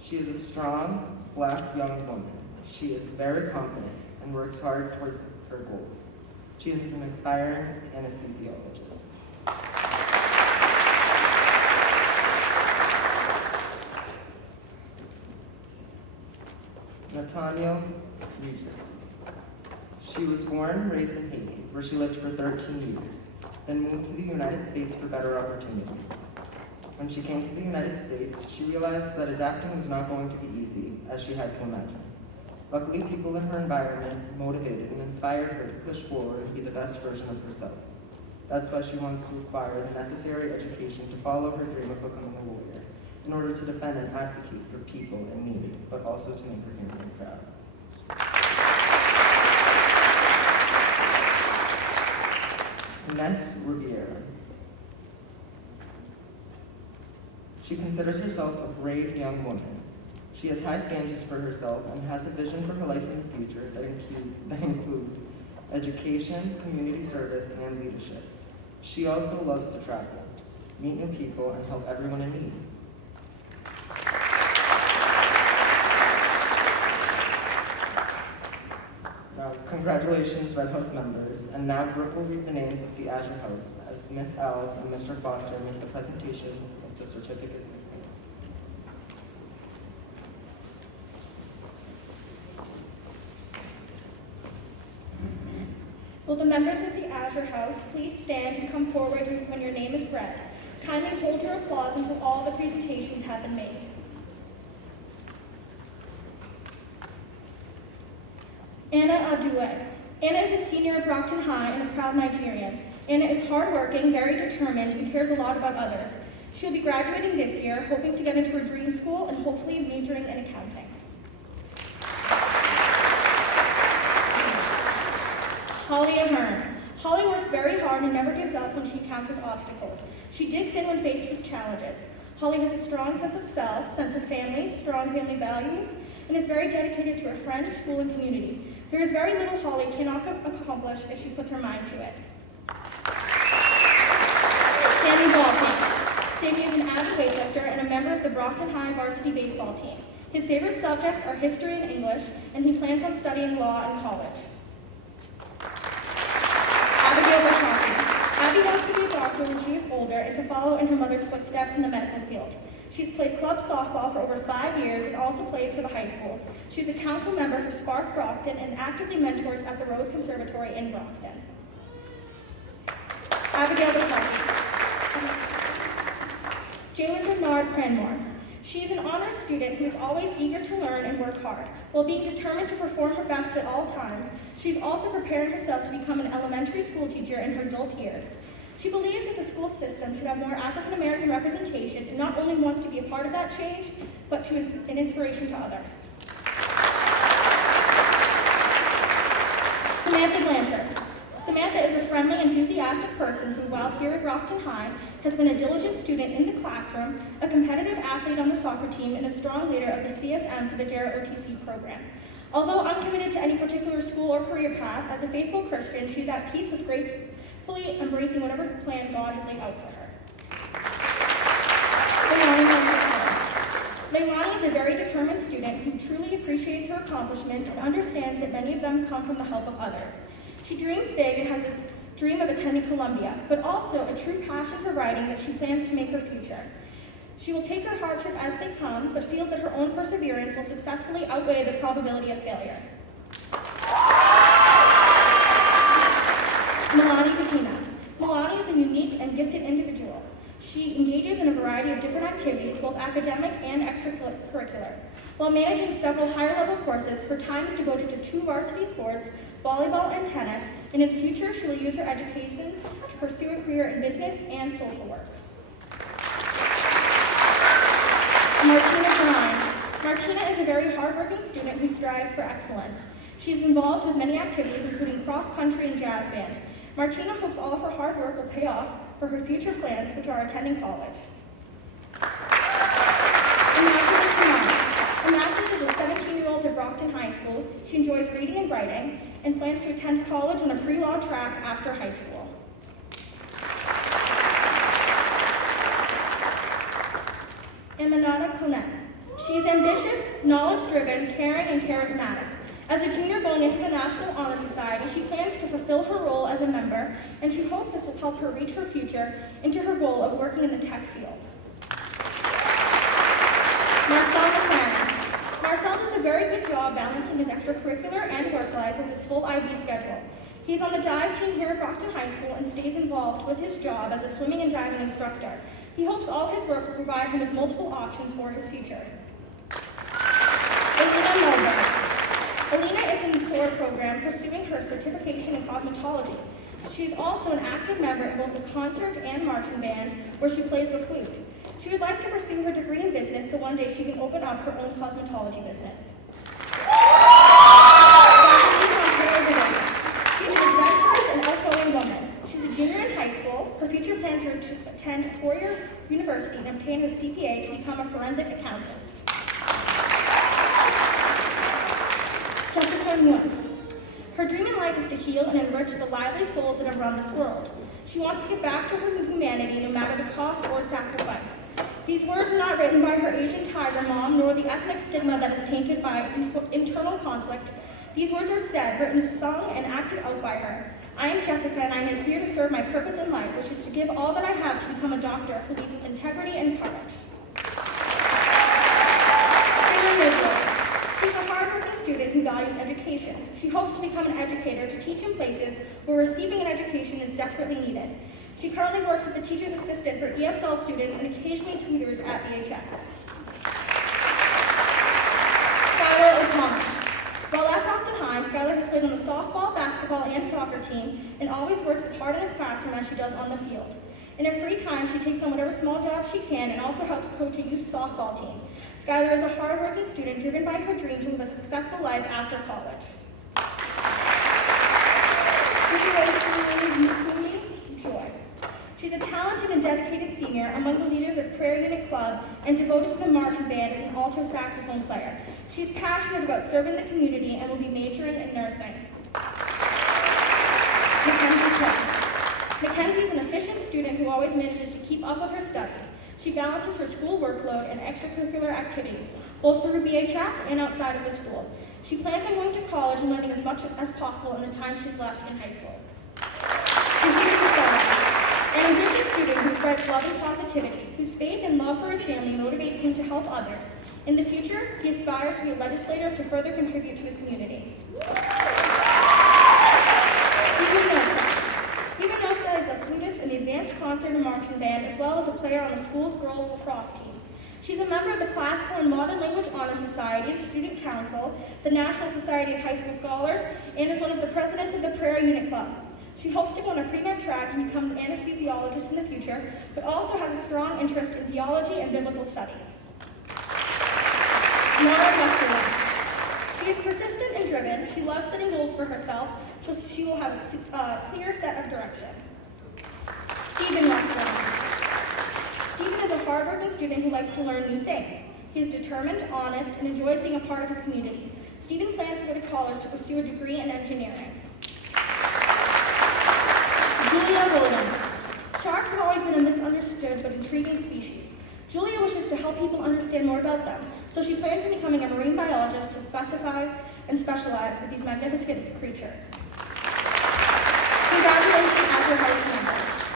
She is a strong, black young woman. She is very confident and works hard towards her goals. She is an inspiring anesthesiologist. Nathaniel Regis. She was born and raised in Haiti, where she lived for 13 years, then moved to the United States for better opportunities. When she came to the United States, she realized that adapting was not going to be easy, as she had to imagine. Luckily, people in her environment motivated and inspired her to push forward and be the best version of herself. That's why she wants to acquire the necessary education to follow her dream of becoming a lawyer, in order to defend and advocate for people in need, but also to make her family proud. Inez Riviera. She considers herself a brave young woman. She has high standards for herself and has a vision for her life in the future that includes education, community service, and leadership. She also loves to travel, meet new people, and help everyone in need. Now, congratulations, Red House members. And now Brooke will read the names of the Azure House as Miss Alves and Mr. Foster make the presentation of the certificates. Will the members of the Azure House please stand and come forward when your name is read? Kindly hold your applause until all the presentations have been made. Anna Adue. Anna is a senior at Brockton High and a proud Nigerian. Anna is hardworking, very determined, and cares a lot about others. She will be graduating this year, hoping to get into her dream school and hopefully majoring in accounting. Holly Ahern. Holly works very hard and never gives up when she encounters obstacles. She digs in when faced with challenges. Holly has a strong sense of self, sense of family, strong family values, and is very dedicated to her friends, school, and community. There is very little Holly cannot accomplish if she puts her mind to it. Sammy Ballteam. Sammy is an avid weightlifter and a member of the Brockton High varsity baseball team. His favorite subjects are history and English, and he plans on studying law in college. Abigail Bertocci. Abby wants to be a doctor when she is older and to follow in her mother's footsteps in the medical field. She's played club softball for over 5 years and also plays for the high school. She's a council member for Spark Brockton and actively mentors at the Rose Conservatory in Brockton. Abigail Bertocci. Jalen Bernard Cranmore. She is an honors student who is always eager to learn and work hard. While being determined to perform her best at all times, she's also preparing herself to become an elementary school teacher in her adult years. She believes that the school system should have more African American representation and not only wants to be a part of that change, but to an inspiration to others. Samantha Blanchard. Samantha is a friendly, enthusiastic person who, while here at Brockton High, has been a diligent student in the classroom, a competitive athlete on the soccer team, and a strong leader of the CSM for the JARA OTC program. Although uncommitted to any particular school or career path, as a faithful Christian, she's at peace with gratefully embracing whatever plan God has laid out for her. Leilani is a very determined student who truly appreciates her accomplishments and understands that many of them come from the help of others. She dreams big and has a dream of attending Columbia, but also a true passion for writing that she plans to make her future. She will take her hardship as they come, but feels that her own perseverance will successfully outweigh the probability of failure. Milani Tahina. Milani is a unique and gifted individual. She While managing several higher-level courses, her time is devoted to 2 varsity sports, volleyball and tennis, and in the future she will use her education to pursue a career in business and social work. Martina Brine. Martina is a very hardworking student who strives for excellence. She is involved with many activities, including cross-country and jazz band. Martina hopes all of her hard work will pay off for her future plans, which are attending college. Immaculate Kamara. Immaculate is a 17-year-old at Brockton High School. She enjoys reading and writing and plans to attend college on a pre-law track after high school. Emanata Konet. She is ambitious, knowledge-driven, caring, and charismatic. As a junior going into the National Honor Society, she plans to fulfill her role as a member, and she hopes this will help her reach her future into her goal of working in the tech field. Marcel McLaren. Marcel does a very good job balancing his extracurricular and work life with his full IB schedule. He is on the dive team here at Brockton High School and stays involved with his job as a swimming and diving instructor. He hopes all his work will provide him with multiple options for his future. Alina Mulberg. Alina is in the SOAR program pursuing her certification in cosmetology. She is also an active member in both the concert and marching band, where she plays the flute. She would like to pursue her degree in business so one day she can open up her own cosmetology business. She is an adventurous and outgoing woman. She's a junior in high school. Her future plans are to attend a 4-year university and obtain her CPA to become a forensic accountant. Jessica Nguyen. Her dream in life is to heal and enrich the lively souls that have run this world. She wants to give back to her humanity no matter the cost or sacrifice. These words are not written by her Asian tiger mom, nor the ethnic stigma that is tainted by internal conflict. These words are said, written, sung, and acted out by her. I am Jessica, and I am here to serve my purpose in life, which is to give all that I have to become a doctor who leads with integrity and courage. She's a hardworking student who values education. She hopes to become an educator to teach in places where receiving an education is desperately needed. She currently works as a teacher's assistant for ESL students and occasionally tutors at BHS. Skylar O'Connor. While at Brockton High, Skylar has played on the softball, basketball, and soccer team and always works as hard in her classroom as she does on the field. In her free time, she takes on whatever small job she can and also helps coach a youth softball team. Skylar is a hard-working student driven by her dream to live a successful life after college. Joy. She's a talented and dedicated senior among the leaders of Prayer Unit Club and devoted to the marching band as an alto saxophone player. She's passionate about serving the community and will be majoring in nursing. Mackenzie Chen. Mackenzie is an efficient student who always manages to keep up with her studies. She balances her school workload and extracurricular activities, both through BHS and outside of the school. She plans on going to college and learning as much as possible in the time she's left in high school. An ambitious student who spreads love and positivity, whose faith and love for his family motivates him to help others. In the future, he aspires to be a legislator to further contribute to his community. Eva Nosa is a flutist in the advanced concert and marching band, as well as a player on the school's girls lacrosse team. She's a member of the Classical and Modern Language Honor Society, the Student Council, the National Society of High School Scholars, and is one of the presidents of the Prayer Unit Club. She hopes to go on a pre-med track and become an anesthesiologist in the future, but also has a strong interest in theology and biblical studies. Nora Westerlund. She is persistent and driven. She loves setting goals for herself, so she will have a clear set of direction. Stephen Westerlund. Stephen is a hardworking student who likes to learn new things. He is determined, honest, and enjoys being a part of his community. Stephen plans to go to college to pursue a degree in engineering. Julia Williams. Sharks have always been a misunderstood but intriguing species. Julia wishes to help people understand more about them, so she plans on becoming a marine biologist to specify and specialize with these magnificent creatures. Congratulations as your house member.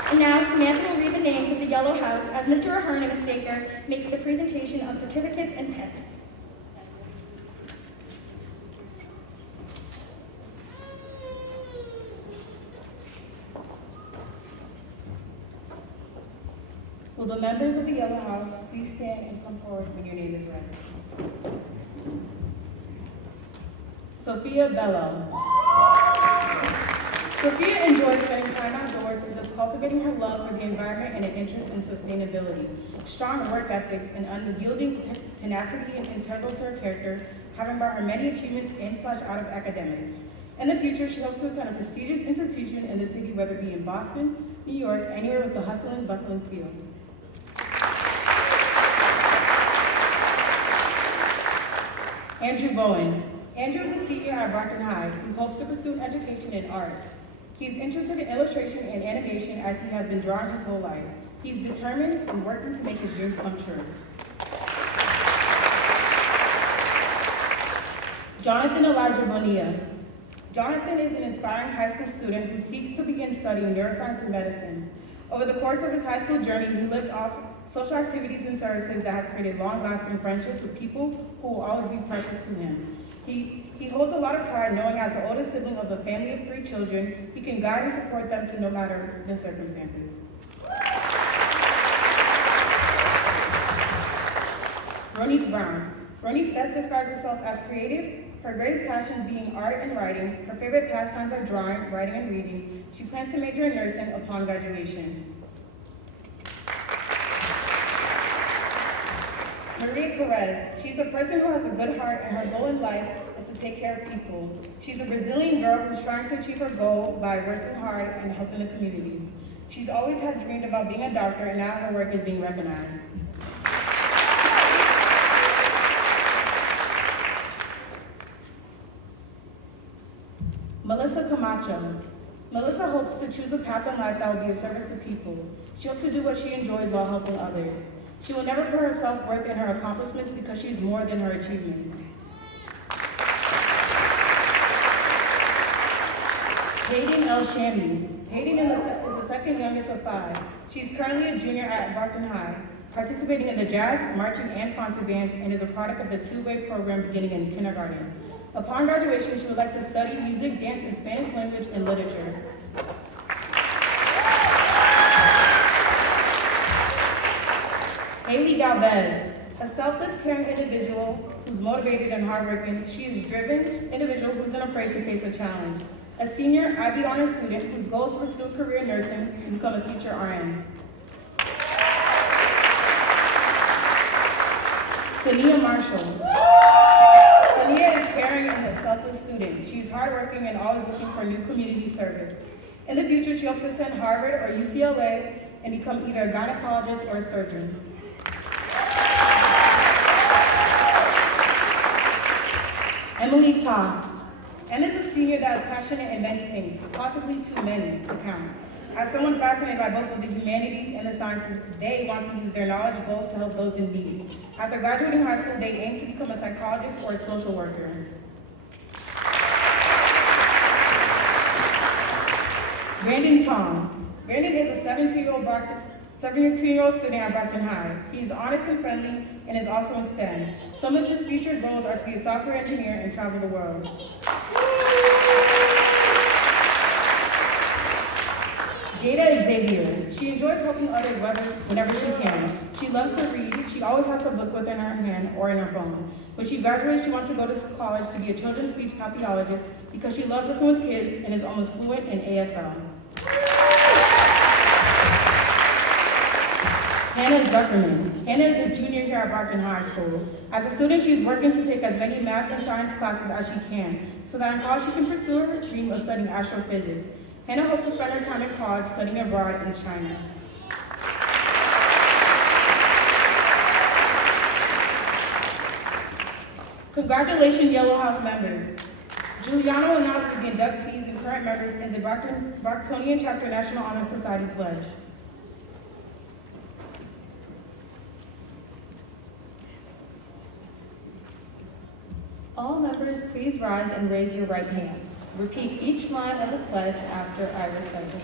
And now Samantha will read the names of the Yellow House as Mr. Ahern and Ms. Baker makes the presentation of certificates and pins. Will the members of the Yellow House please stand and come forward when your name is read? Sophia Bello. Sophia enjoys spending time outdoors and thus cultivating her love for the environment and an interest in sustainability. Strong work ethics and unyielding tenacity and integral to her character have brought her many achievements in/out of academics. In the future, she hopes to attend a prestigious institution in the city, whether it be in Boston, New York, anywhere with the hustle and bustling feel. Andrew Bowen. Andrew is a senior at Brockton High who hopes to pursue education in art. He is interested in illustration and animation as he has been drawing his whole life. He is determined and working to make his dreams come true. Jonathan Elijah Bonilla. Jonathan is an inspiring high school student who seeks to begin studying neuroscience and medicine. Over the course of his high school journey, he lived off social activities and services that have created long-lasting friendships with people who will always be precious to him. He holds a lot of pride knowing as the oldest sibling of a family of 3 children, he can guide and support them to no matter the circumstances. Ronique Brown. Ronique best describes herself as creative, her greatest passions being art and writing. Her favorite pastimes are drawing, writing, and reading. She plans to major in nursing upon graduation. Maria Perez. She's a person who has a good heart, and her goal in life is to take care of people. She's a Brazilian girl who's trying to achieve her goal by working hard and helping the community. She's always had dreamed about being a doctor, and now her work is being recognized. Melissa Camacho. Melissa hopes to choose a path in life that will be of service to people. She hopes to do what she enjoys while helping others. She will never put her self-worth in her accomplishments because she is more than her achievements. Hayden L. Shammy. Hayden is the second youngest of 5. She is currently a junior at Brockton High, participating in the jazz, marching, and concert bands, and is a product of the 2-way program beginning in kindergarten. Upon graduation, she would like to study music, dance, and Spanish language and literature. Haley Galvez, a selfless, caring individual who's motivated and hardworking. She is a driven individual who isn't afraid to face a challenge. A senior IB honors student whose goal is to pursue a career in nursing to become a future RN. Sania Marshall. Sania is caring and a selfless student. She is hardworking and always looking for new community service. In the future, she hopes to attend Harvard or UCLA and become either a gynecologist or a surgeon. Emily Tom. Emma is a senior that is passionate in many things, possibly too many to count. As someone fascinated by both of the humanities and the sciences, they want to use their knowledge both to help those in need. After graduating high school, they aim to become a psychologist or a social worker. Brandon Tom. Brandon is a 17-year-old student at Brockton High. He is honest and friendly and is also in STEM. Some of his future goals are to be a software engineer and travel the world. Jada Xavier. She enjoys helping others whenever she can. She loves to read. She always has a book within her hand or in her phone. When she graduates, she wants to go to college to be a children's speech pathologist because she loves working with kids and is almost fluent in ASL. Hannah Zuckerman. Hannah is a junior here at Brockton High School. As a student, she is working to take as many math and science classes as she can, so that in college she can pursue her dream of studying astrophysics. Hannah hopes to spend her time in college studying abroad in China. Congratulations, Yellow House members. Juliana will now be the inductees and current members in the Brocktonian Chapter National Honor Society Pledge. All members, please rise and raise your right hands. Repeat each line of the pledge after I recite it.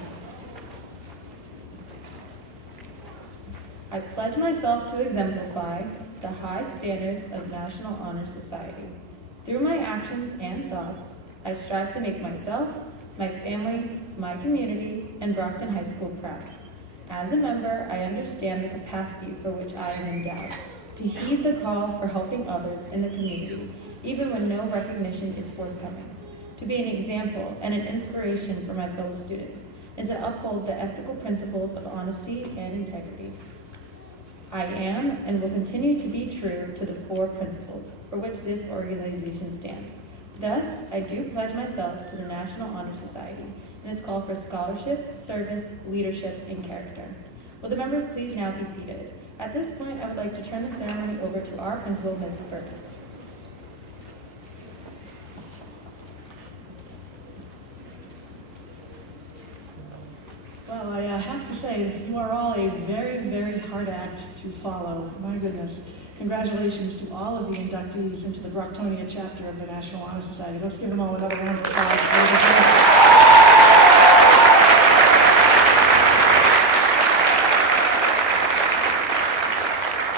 I pledge myself to exemplify the high standards of National Honor Society. Through my actions and thoughts, I strive to make myself, my family, my community, and Brockton High School proud. As a member, I understand the capacity for which I am endowed to heed the call for helping others in the community even when no recognition is forthcoming, to be an example and an inspiration for my fellow students, and to uphold the ethical principles of honesty and integrity. I am and will continue to be true to the 4 principles for which this organization stands. Thus, I do pledge myself to the National Honor Society and its call for scholarship, service, leadership, and character. Will the members please now be seated? At this point, I would like to turn the ceremony over to our principal, Ms. Perkins. Well, I have to say, you are all a very, very hard act to follow. My goodness. Congratulations to all of the inductees into the Brocktonia chapter of the National Honor Society. Let's give them all another round of applause.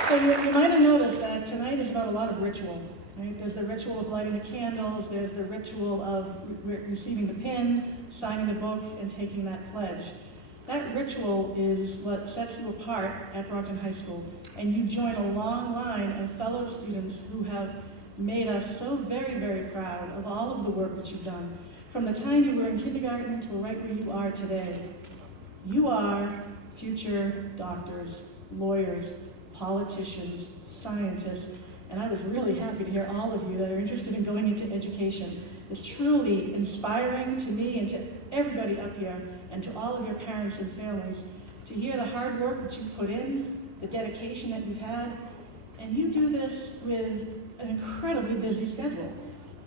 So you might have noticed that tonight is about a lot of ritual. Right? There's the ritual of lighting the candles, there's the ritual of receiving the pin, signing the book, and taking that pledge. That ritual is what sets you apart at Brockton High School, and you join a long line of fellow students who have made us so very, very proud of all of the work that you've done. From the time you were in kindergarten until right where you are today, you are future doctors, lawyers, politicians, scientists, and I was really happy to hear all of you that are interested in going into education. It's truly inspiring to me and to everybody up here, and to all of your parents and families, to hear the hard work that you've put in, the dedication that you've had, and you do this with an incredibly busy schedule.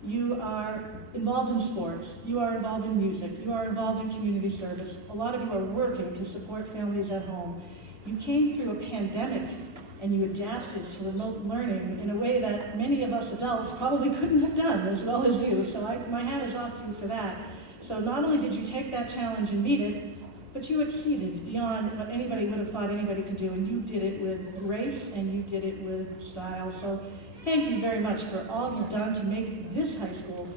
You are involved in sports, you are involved in music, you are involved in community service. A lot of you are working to support families at home. You came through a pandemic and you adapted to remote learning in a way that many of us adults probably couldn't have done as well as you, so my hat is off to you for that. So not only did you take that challenge and meet it, but you exceeded beyond what anybody would have thought anybody could do, and you did it with grace and you did it with style. So thank you very much for all you've done to make this high school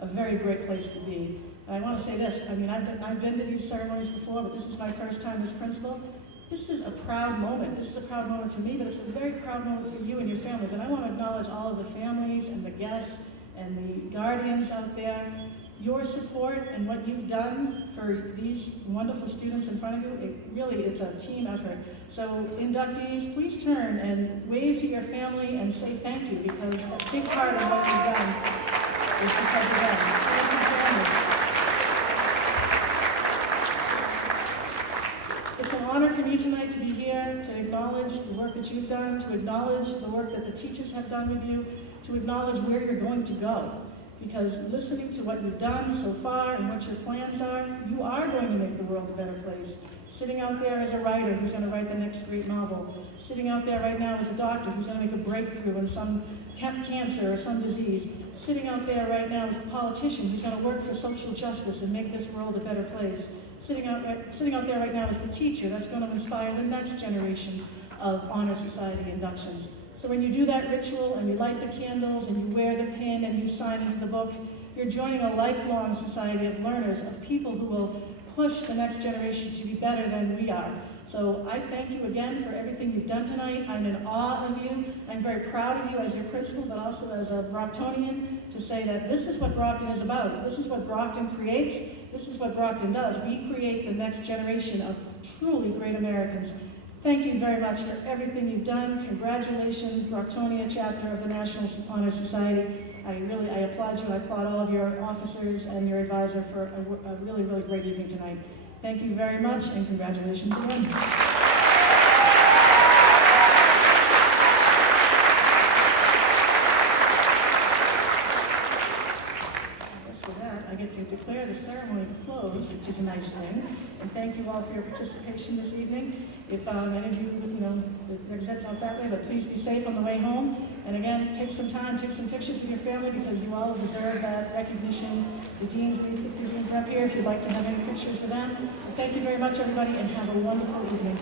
a very great place to be. And I want to say this, I mean, I've been to these ceremonies before, but this is my first time as principal. This is a proud moment. This is a proud moment for me, but it's a very proud moment for you and your families. And I want to acknowledge all of the families and the guests and the guardians out there. Your support and what you've done for these wonderful students in front of you, it's a team effort. So inductees, please turn and wave to your family and say thank you, because a big part of what you've done is because of them. Thank you, families. It's an honor for me tonight to be here, to acknowledge the work that you've done, to acknowledge the work that the teachers have done with you, to acknowledge where you're going to go. Because listening to what you've done so far and what your plans are, you are going to make the world a better place. Sitting out there as a writer who's going to write the next great novel. Sitting out there right now as a doctor who's going to make a breakthrough in some cancer or some disease. Sitting out there right now as a politician who's going to work for social justice and make this world a better place. Sitting out there right now as the teacher that's going to inspire the next generation of Honor Society inductions. So when you do that ritual and you light the candles and you wear the pin and you sign into the book, you're joining a lifelong society of learners, of people who will push the next generation to be better than we are. So I thank you again for everything you've done tonight. I'm in awe of you. I'm very proud of you as your principal, but also as a Brocktonian, to say that this is what Brockton is about. This is what Brockton creates. This is what Brockton does. We create the next generation of truly great Americans. Thank you very much for everything you've done. Congratulations, Brocktonia chapter of the National Honor Society. I applaud you. I applaud all of your officers and your advisor for a really, really great evening tonight. Thank you very much, and congratulations again. I get to declare the ceremony closed, which is a nice thing, and thank you all for your participation this evening. If any of you, the exit's not that way, but please be safe on the way home. And again, take some time, take some pictures with your family, because you all deserve that recognition. The deans, the assistant deans are up here if you'd like to have any pictures with them. And thank you very much, everybody, and have a wonderful evening.